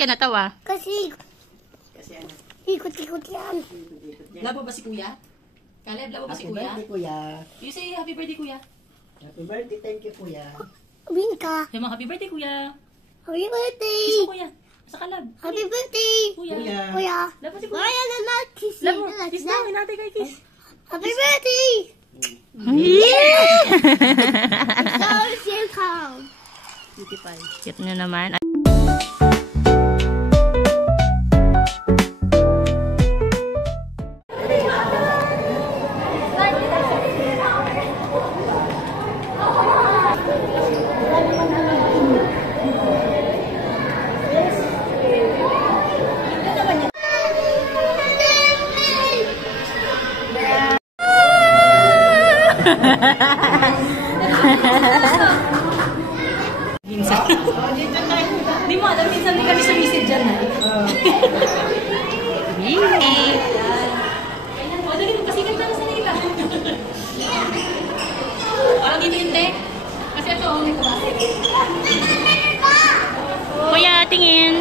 ka natawa? Kasi ano? ikot-ikot yan. Labo ba si Kuya? Caleb, labo ba si Kuya? Happy birthday, Kuya. You say happy birthday, Kuya. Happy birthday, thank you, Kuya. Winka. Say mo, happy birthday, Kuya. Happy birthday. Kiss mo, Kuya. Sa Caleb. Happy birthday. Kuya. Kuya. Labo si Kuya. Kaya na kiss. Labo, kiss na. Hinatay kay kiss. Happy birthday. Yeah! So, welcome. Cute na naman. Minsan. Di mo alam, minsan din kami sumisid dyan, ha? O, dali mo, pasikat na sa nila. Parang dito hindi. Kasi ito, may kabasik. Kuya, tingin.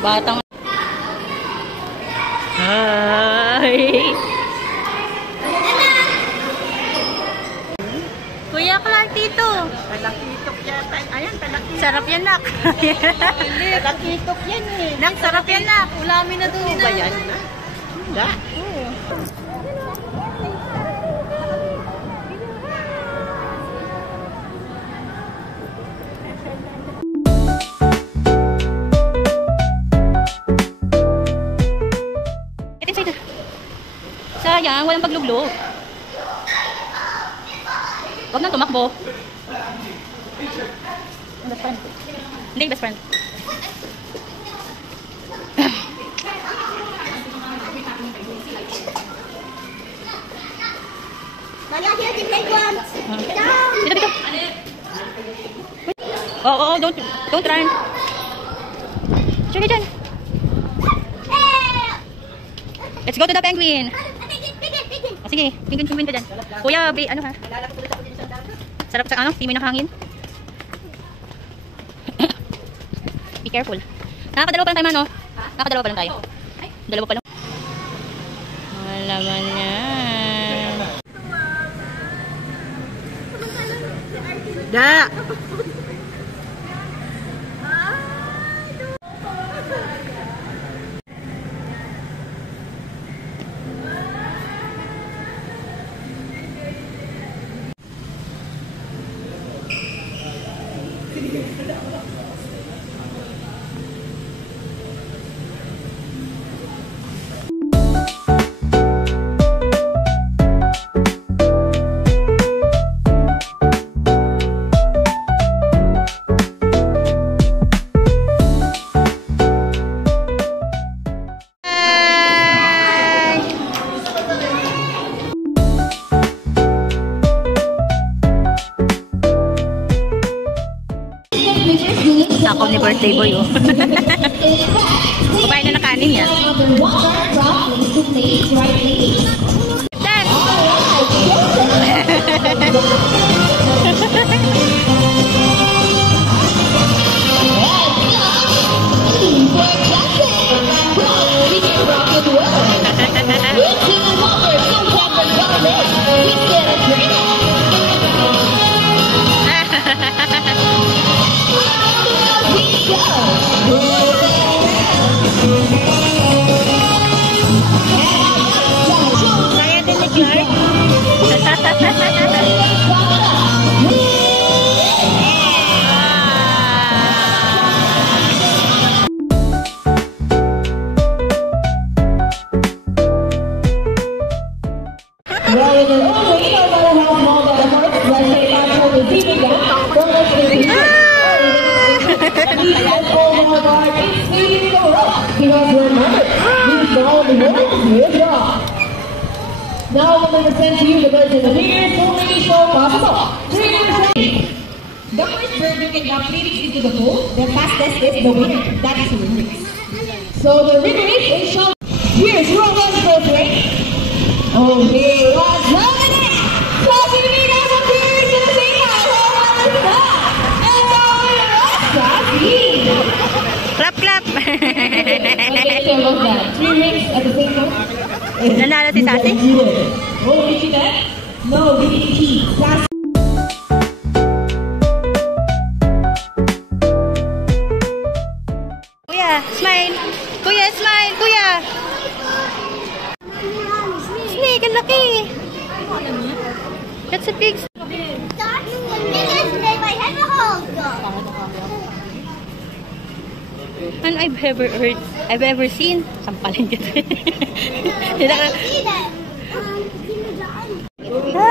Batang. Ay. Kuya Clark dito. Talakitok yata. Ayan, talakitok. Sarap yan, nak. Talakitok yan eh. Nak, sarap yan, nak. Ulamin na doon. Ba yan? Da? Sayang, walang pagluglo. Huwag nang tumakbo. Best friend. Hindi, best friend. Maya, here the big ones. Down. Dito, dito. Oh, don't run. Sige dyan. Let's go to the penguin. Oh, sige, penguin ka dyan. Kuya, ano ha? Sarap sa ano? Simoy ng hangin. Be careful. Nakakadalawa pa lang tayo, man, no? Nakakadalawa pa lang tayo. Dalawa pa lang. Wala man yan. Da! Ako ni birthday boy, oh. Kumain na na kanin yan. Dan! Kaya din ni Clark. Now I'm going to present to you the version of Figures Only Show Possible. The first bird you can jump lyrics into the pool, the fastest is the winner. That is the lyrics. So the lyrics is shown. Here's your one first rate. Okay, what's happening? Clapping it out of Figures in the same clap. Congratulations about that. 3 rings at the same time. Nanalo si Tati. What did you get? No, we need tea. Last. Kuya, smile. Kuya, smile. Kuya. Snake, ang laki. That's a big... And I've ever seen. Sampalin kita.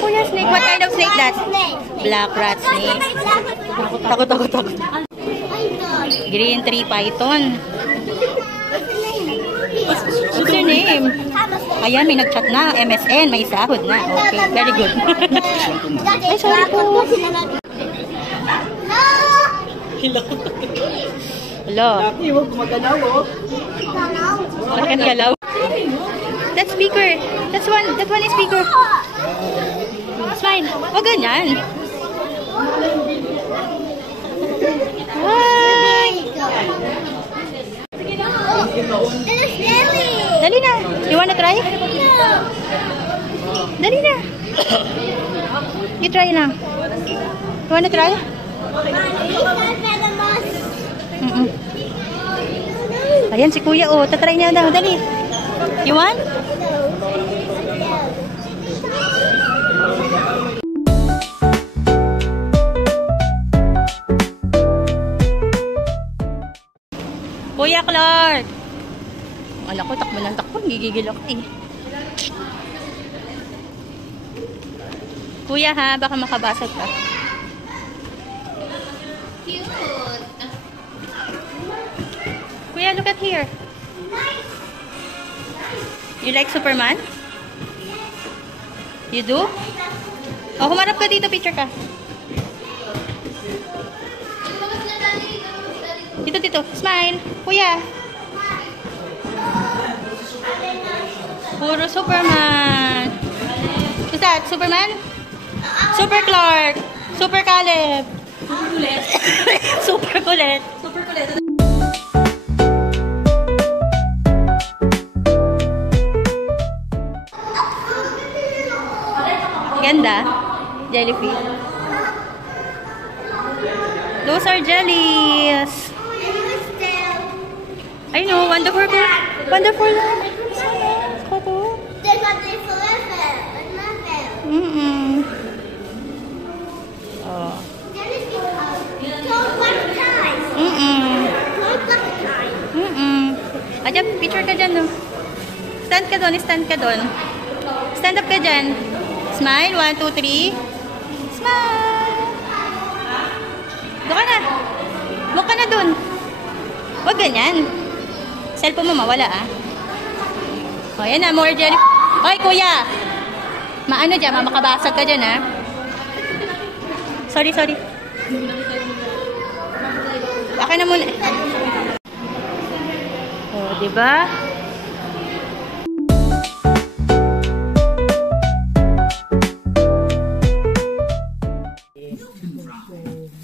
Kuya, snake. What kind of snake that? Black rat snake. Takot. Green tree python. What's your name? Ayan, may nag-chat na. MSN, may sahod na. Okay, very good. Ay, sorry po. Hello. Huwag gumagalaw, oh. Bakit galaw? That's speaker. That one is speaker. Smile. Huwag ganyan. Hi. Dali na. You wanna try? Dali na. You try lang. You wanna try? Ayan si Kuya, oh. Tatry niya daw. Dali. You want? Kuya Clark! Alam ko, takbo ng takbo. Gigigil ako eh. Kuya ha, baka makabasag ka. Kuya, look at here. You like Superman? You do? Oh, humarap ka dito, picture ka. Dito. Smile. Kuya. Puro Superman. Who's that? Superman? Super Clark. Super Caleb. Super kulit. Super kulit. Ganda. Jellyfish. Those are jellies. I know, wonderful. Wonderful. Oh. Ayan, picture ka dyan, no? Stand ka doon. Stand up ka dyan. Smile, 1, 2, 3. Smile. Doon ka na. Doon ka na doon. Huwag ganyan. Cellphone mo mawala, ah. O, yan na, more jelly. Hoy, kuya! Maano dyan, makabasag ka dyan, ah. Sorry. Baka na muna. O, diba?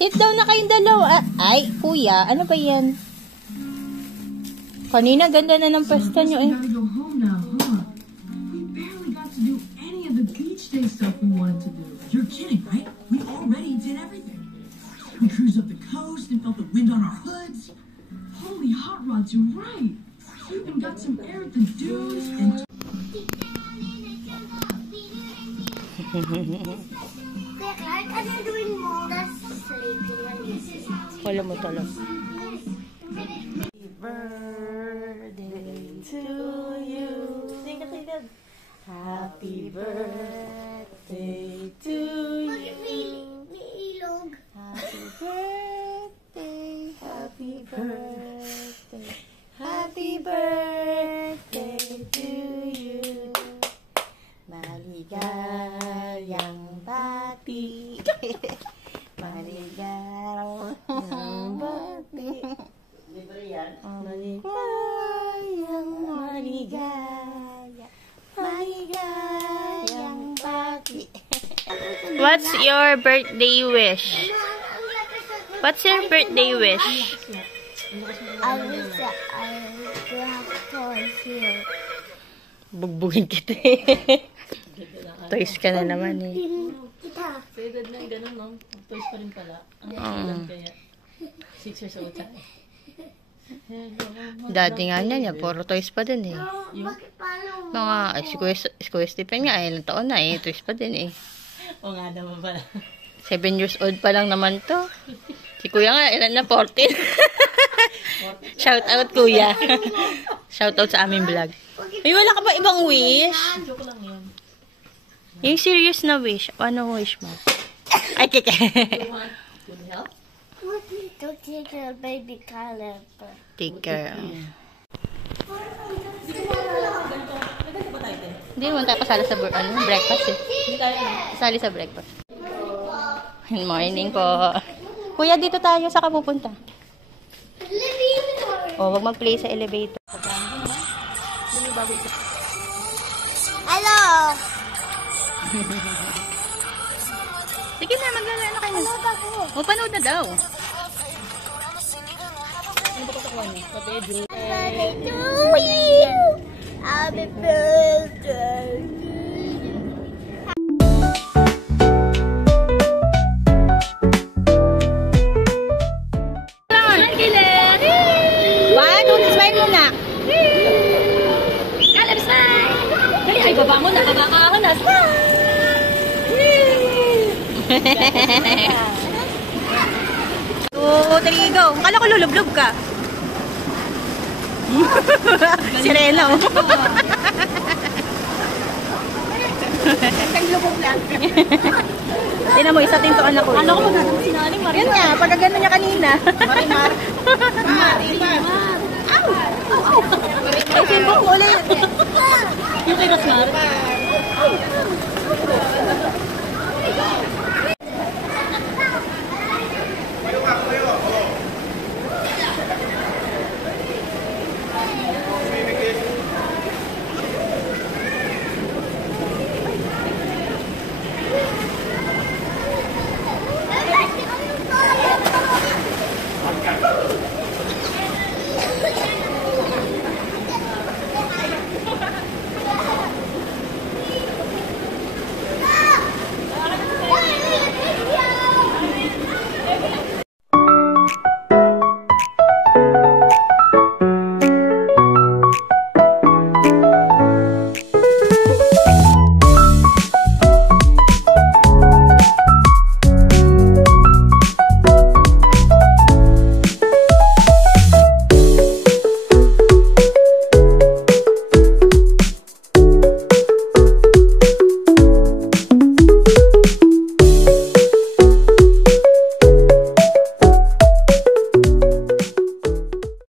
Sit down na kayong dalawa. Ay, kuya, ano ba yan? Kanina, ganda na ng pwesto nyo eh. Gotta go home now, huh? We barely got to do any of the beach day stuff we wanted to do. You're kidding, right? We already did everything. We cruised up the coast and felt the wind on our hoods. Holy hot rods, you're right. We even got some air at the dunes and... Wala mo talaga. Happy birthday to you. Happy birthday. Happy birthday. Happy birthday to you. Maligayang bati. Maligayang bati. Libre yan. Maligayang bati. What's your birthday wish? What's your birthday wish? I wish I could have toys here. Bugbugin kita eh. Toys ka na naman eh. Kita. Sa edad na gano'n, no? Toys pa rin pala. Ang kaya 6 years old tayo. Dati nga niya, puro toys pa din eh. Bakit paano mo? Mga, si Kuya Stephen nga, ilang taon na eh, toys pa din eh. O nga naman pala. 7 years old pa lang naman to. Si Kuya nga, ilan na? 14. Shout out, Kuya. Shout out sa aming vlog. Ay, wala ka ba ibang wish? Joke lang yun. Yung serious na wish. Ano wish mo? Ay, kike. Good help? What to take a baby caliper? Take care. Hindi naman tayo kasali sa breakfast eh. Hindi tayo na. Kasali sa breakfast. Good morning po. Kuya, dito tayo. Saan ka pupunta? O, wag mag-play sa elevator. Hello! Sige na, maglala na kayo. O, panood na daw. Happy birthday to you! Happy birthday! One, two, smile muna. Kalab smile! Dali, ay baba mo na. Baba ka ako na. Smile! Two, three, go. Kala ko lulublog ka. Si Rena, oh. Tingnan mo, isa tintuan ako. Ano ko magandang sinaling, Maria? Yan nga, pagkagano niya kanina. Marimar. Ay, simbok mo ulit. Yung kay Rosmar?